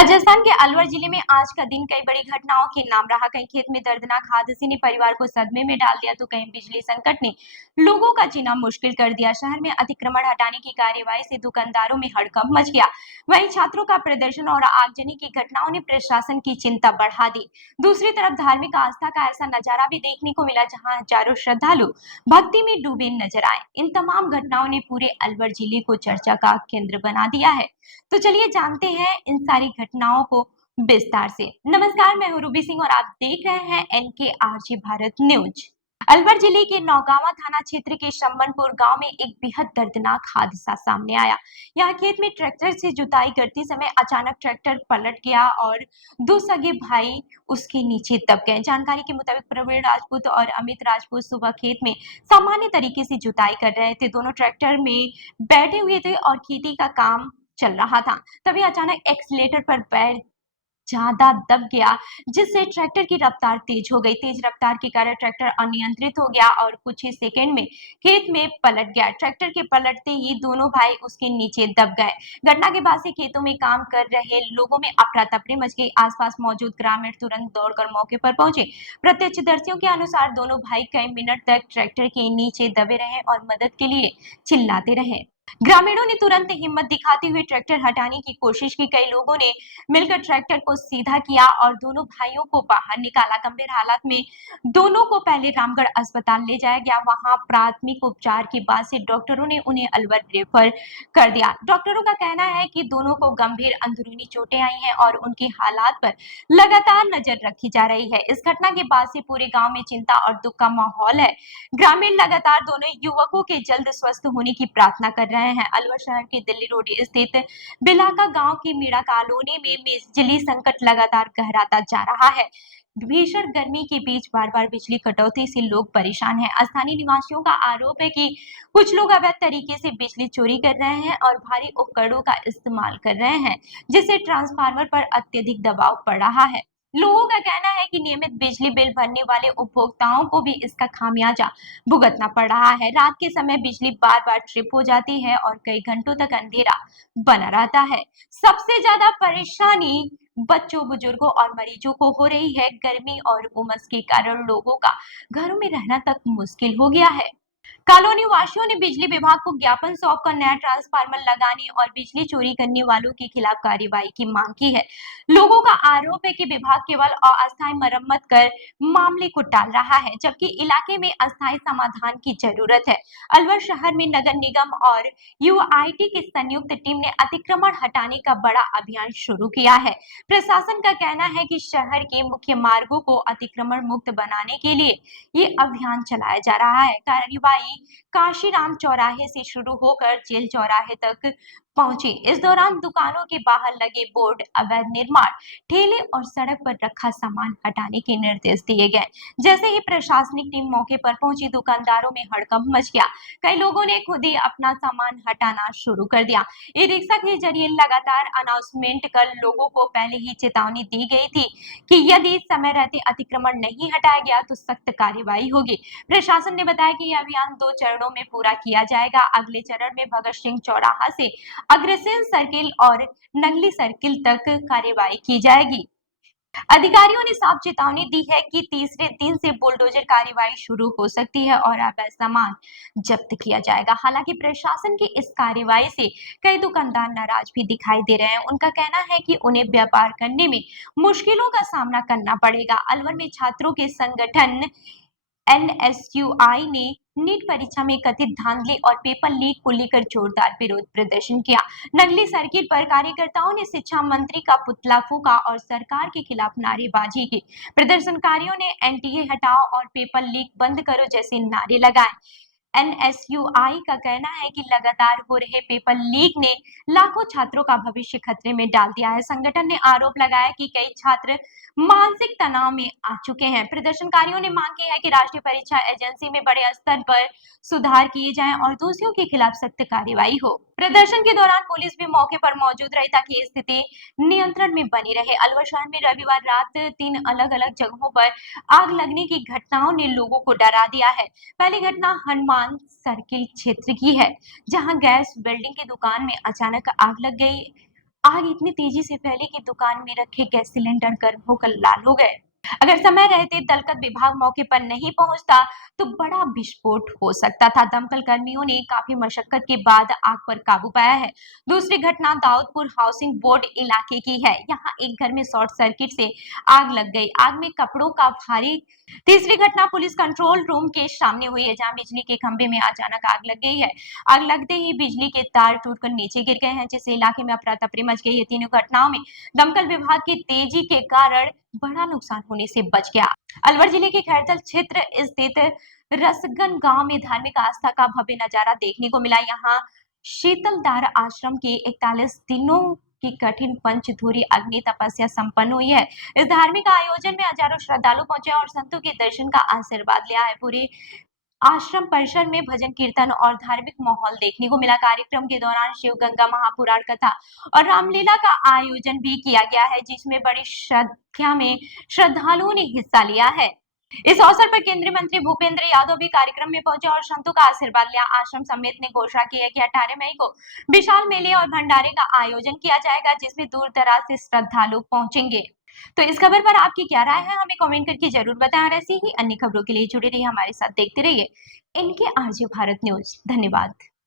राजस्थान के अलवर जिले में आज का दिन कई बड़ी घटनाओं के नाम रहा। कहीं खेत में दर्दनाक हादसे ने परिवार को सदमे में डाल दिया तो कहीं बिजली संकट ने लोगों का जीना मुश्किल कर दिया। शहर में अतिक्रमण हटाने की कार्यवाही से दुकानदारों में हड़कंप मच गया। वहीं छात्रों का प्रदर्शन और आगजनी की घटनाओं ने प्रशासन की चिंता बढ़ा दी। दूसरी तरफ धार्मिक आस्था का ऐसा नजारा भी देखने को मिला जहाँ हजारों श्रद्धालु भक्ति में डूबे नजर आए। इन तमाम घटनाओं ने पूरे अलवर जिले को चर्चा का केंद्र बना दिया है। तो चलिए जानते हैं इन सारी घटनाओं को विस्तार से। नमस्कार, मैं हूं रूबी सिंह और आप देख रहे हैं NKRG भारत न्यूज। अलवर जिले के नौगावा थाना क्षेत्र के शंबनपुर गांव में एक बेहद दर्दनाक हादसा सामने आया। यहाँ खेत में ट्रैक्टर से जुताई करते समय अचानक ट्रैक्टर पलट गया और दो सगे भाई उसके नीचे दब गए। जानकारी के मुताबिक प्रवीण राजपूत और अमित राजपूत सुबह खेत में सामान्य तरीके से जुताई कर रहे थे। दोनों ट्रैक्टर में बैठे हुए थे और खेती का काम चल रहा था। तभी अचानक एक्सीलेटर पर पैर ज्यादा दब गया, जिससे ट्रैक्टर की रफ्तार तेज हो गई। तेज रफ्तार के कारण ट्रैक्टर अनियंत्रित हो गया और कुछ ही सेकंड में खेत में पलट गया। ट्रैक्टर के पलटते ही दोनों भाई उसके नीचे दब गए। घटना के बाद से खेतों में काम कर रहे लोगों में अफरा तफरी मच गई। आसपास मौजूद ग्रामीण तुरंत दौड़कर मौके पर पहुंचे। प्रत्यक्षदर्शियों के अनुसार दोनों भाई कई मिनट तक ट्रैक्टर के नीचे दबे रहे और मदद के लिए चिल्लाते रहे। ग्रामीणों ने तुरंत हिम्मत दिखाते हुए ट्रैक्टर हटाने की कोशिश की। कई लोगों ने मिलकर ट्रैक्टर को सीधा किया और दोनों भाइयों को बाहर निकाला। गंभीर हालत में दोनों को पहले रामगढ़ अस्पताल ले जाया गया। वहां प्राथमिक उपचार के बाद से डॉक्टरों ने उन्हें अलवर रेफर कर दिया। डॉक्टरों का कहना है कि दोनों को गंभीर अंदरूनी चोटें आई हैं और उनकी हालात पर लगातार नजर रखी जा रही है। इस घटना के बाद से पूरे गांव में चिंता और दुख का माहौल है। ग्रामीण लगातार दोनों युवकों के जल्द स्वस्थ होने की प्रार्थना कर रहे हैं। अलवर शहर के दिल्ली रोड स्थित बिलाका गांव की मीरा कॉलोनी में बिजली संकट लगातार गहराता जा रहा है। भीषण गर्मी के बीच बार बार बिजली कटौती से लोग परेशान हैं। स्थानीय निवासियों का आरोप है कि कुछ लोग अवैध तरीके से बिजली चोरी कर रहे हैं और भारी उपकरणों का इस्तेमाल कर रहे हैं, जिससे ट्रांसफार्मर पर अत्यधिक दबाव पड़ रहा है। लोगों का कहना है कि नियमित बिजली बिल भरने वाले उपभोक्ताओं को भी इसका खामियाजा भुगतना पड़ रहा है। रात के समय बिजली बार बार ट्रिप हो जाती है और कई घंटों तक अंधेरा बना रहता है। सबसे ज्यादा परेशानी बच्चों, बुजुर्गों और मरीजों को हो रही है। गर्मी और उमस के कारण लोगों का घरों में रहना तक मुश्किल हो गया है। कॉलोनी वासियों ने बिजली विभाग को ज्ञापन सौंपकर नया ट्रांसफार्मर लगाने और बिजली चोरी करने वालों के खिलाफ कार्रवाई की मांग की है। लोगों का आरोप है कि विभाग केवल अस्थायी मरम्मत कर मामले को टाल रहा है, जबकि इलाके में अस्थायी समाधान की जरूरत है। अलवर शहर में नगर निगम और UIT की संयुक्त टीम ने अतिक्रमण हटाने का बड़ा अभियान शुरू किया है। प्रशासन का कहना है कि शहर के मुख्य मार्गों को अतिक्रमण मुक्त बनाने के लिए ये अभियान चलाया जा रहा है। कार्यवाही काशीराम चौराहे से शुरू होकर जेल चौराहे तक पहुंची। इस दौरान दुकानों के बाहर लगे बोर्ड, अवैध निर्माण, ठेले और सड़क पर रखा सामान हटाने के निर्देश दिए गए। जैसे ही प्रशासनिक टीम मौके पर पहुंची, दुकानदारों में हड़कंप मच गया। कई लोगों ने खुद ही अपना सामान हटाना शुरू कर दिया। ई रिक्शा के जरिए लगातार अनाउंसमेंट कर लोगों को पहले ही चेतावनी दी गई थी कि यदि समय रहते अतिक्रमण नहीं हटाया गया तो सख्त कार्रवाई होगी। प्रशासन ने बताया कि यह अभियान 2 चरणों में पूरा किया जाएगा। अगले चरण में भगत सिंह चौराहा से अग्रसेन सर्किल और नंगली सर्किल तक कार्रवाई की जाएगी। अधिकारियों ने साफ चेतावनी दी है कि तीसरे दिन से बुलडोजर कार्रवाई शुरू हो सकती है और अवैध सामान जब्त किया जाएगा। हालांकि प्रशासन की इस कार्रवाई से कई दुकानदार नाराज भी दिखाई दे रहे हैं। उनका कहना है कि उन्हें व्यापार करने में मुश्किलों का सामना करना पड़ेगा। अलवर में छात्रों के संगठन NSUI ने नीट परीक्षा में कथित धांधली और पेपर लीक को लेकर जोरदार विरोध प्रदर्शन किया। नगली सर्किट पर कार्यकर्ताओं ने शिक्षा मंत्री का पुतला फूंका और सरकार के खिलाफ नारेबाजी की। प्रदर्शनकारियों ने NTA हटाओ और पेपर लीक बंद करो जैसे नारे लगाए। NSUI का कहना है कि लगातार हो रहे पेपर लीक ने लाखों छात्रों का भविष्य खतरे में डाल दिया है। संगठन ने आरोप लगाया कि कई छात्र मानसिक तनाव में आ चुके हैं। प्रदर्शनकारियों ने मांग की है कि राष्ट्रीय परीक्षा एजेंसी में बड़े स्तर पर सुधार किए जाएं और दोषियों के खिलाफ सख्त कार्रवाई हो। प्रदर्शन के दौरान पुलिस भी मौके पर मौजूद रही ताकि स्थिति नियंत्रण में बनी रहे। अलवर शहर में रविवार रात 3 अलग-अलग जगहों पर आग लगने की घटनाओं ने लोगों को डरा दिया है। पहली घटना हनुमान सर्किल क्षेत्र की है, जहां गैस वेल्डिंग की दुकान में अचानक आग लग गई। आग इतनी तेजी से फैली कि दुकान में रखे गैस सिलेंडर गर्म होकर लाल हो गए। अगर समय रहते दमकल विभाग मौके पर नहीं पहुंचता तो बड़ा विस्फोट हो सकता था। दमकल कर्मियों ने काफी मशक्कत के बाद आग पर काबू पाया है। दूसरी घटना दाऊदपुर हाउसिंग बोर्ड इलाके की है। यहाँ एक घर में शॉर्ट सर्किट से आग लग गई। आग में कपड़ों का भारी। तीसरी घटना पुलिस कंट्रोल रूम के सामने हुई है, जहां बिजली के खंभे में अचानक आग लग गई है। आग लगते ही बिजली के तार टूटकर नीचे गिर गए हैं, जिससे इलाके में अफरा तफरी मच गई है। तीनों घटनाओं में दमकल विभाग की तेजी के कारण बड़ा नुकसान होने से बच गया। अलवर जिले के खैरथल क्षेत्र स्थित रसगन गांव में धार्मिक आस्था का भव्य नजारा देखने को मिला। यहाँ शीतलधार आश्रम के 41 दिनों की कठिन पंचधूरी अग्नि तपस्या संपन्न हुई है। इस धार्मिक आयोजन में हजारों श्रद्धालु पहुंचे और संतों के दर्शन का आशीर्वाद लिया है। पूरे आश्रम परिसर में भजन कीर्तन और धार्मिक माहौल देखने को मिला। कार्यक्रम के दौरान शिव गंगा महापुराण कथा और रामलीला का आयोजन भी किया गया है, जिसमें बड़ी संख्या में श्रद्धालुओं ने हिस्सा लिया है। इस अवसर पर केंद्रीय मंत्री भूपेंद्र यादव भी कार्यक्रम में पहुंचे और संतों का आशीर्वाद लिया। आश्रम समिति ने घोषणा की है कि 18 मई को विशाल मेले और भंडारे का आयोजन किया जाएगा, जिसमें दूर दराज से श्रद्धालु पहुंचेंगे। तो इस खबर पर आपकी क्या राय है, हमें कमेंट करके जरूर बताएं और ऐसी ही अन्य खबरों के लिए जुड़े रहिए हमारे साथ, देखते रहिए इनके आरजे भारत न्यूज। धन्यवाद।